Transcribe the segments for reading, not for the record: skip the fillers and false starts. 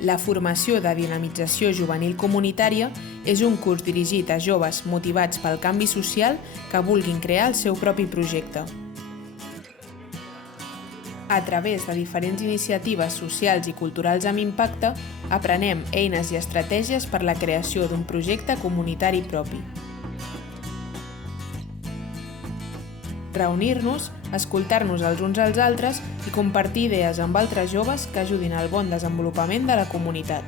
La formació de dinamització juvenil comunitària és un curs dirigit a joves motivats pel canvi social que vulguin crear el seu propi projecte. A través de diferents iniciatives socials i culturals amb impacte, aprenem eines i estratègies per la creació d'un projecte comunitari propi. Reunir-nos, escoltar-nos els uns als altres i compartir idees amb altres joves que ajudin al bon desenvolupament de la comunitat.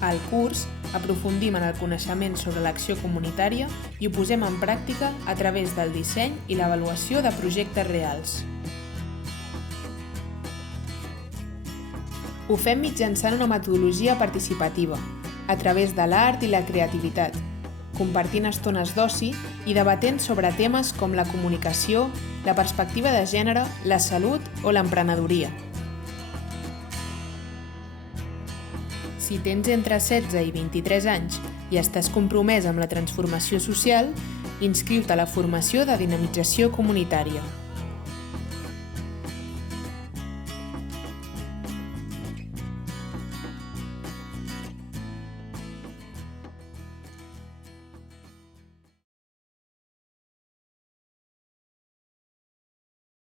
Al curs, aprofundim en el coneixement sobre l'acció comunitària i ho posem en pràctica a través del disseny i l'avaluació de projectes reals. Ho fem mitjançant una metodologia participativa, a través de l'art i la creativitat, compartint estones d'oci i debatent sobre temes com la comunicació, la perspectiva de gènere, la salut o l'emprenedoria. Si tens entre 16 i 23 anys i estàs compromès amb la transformació social, inscriu-te a la formació de dinamització comunitària.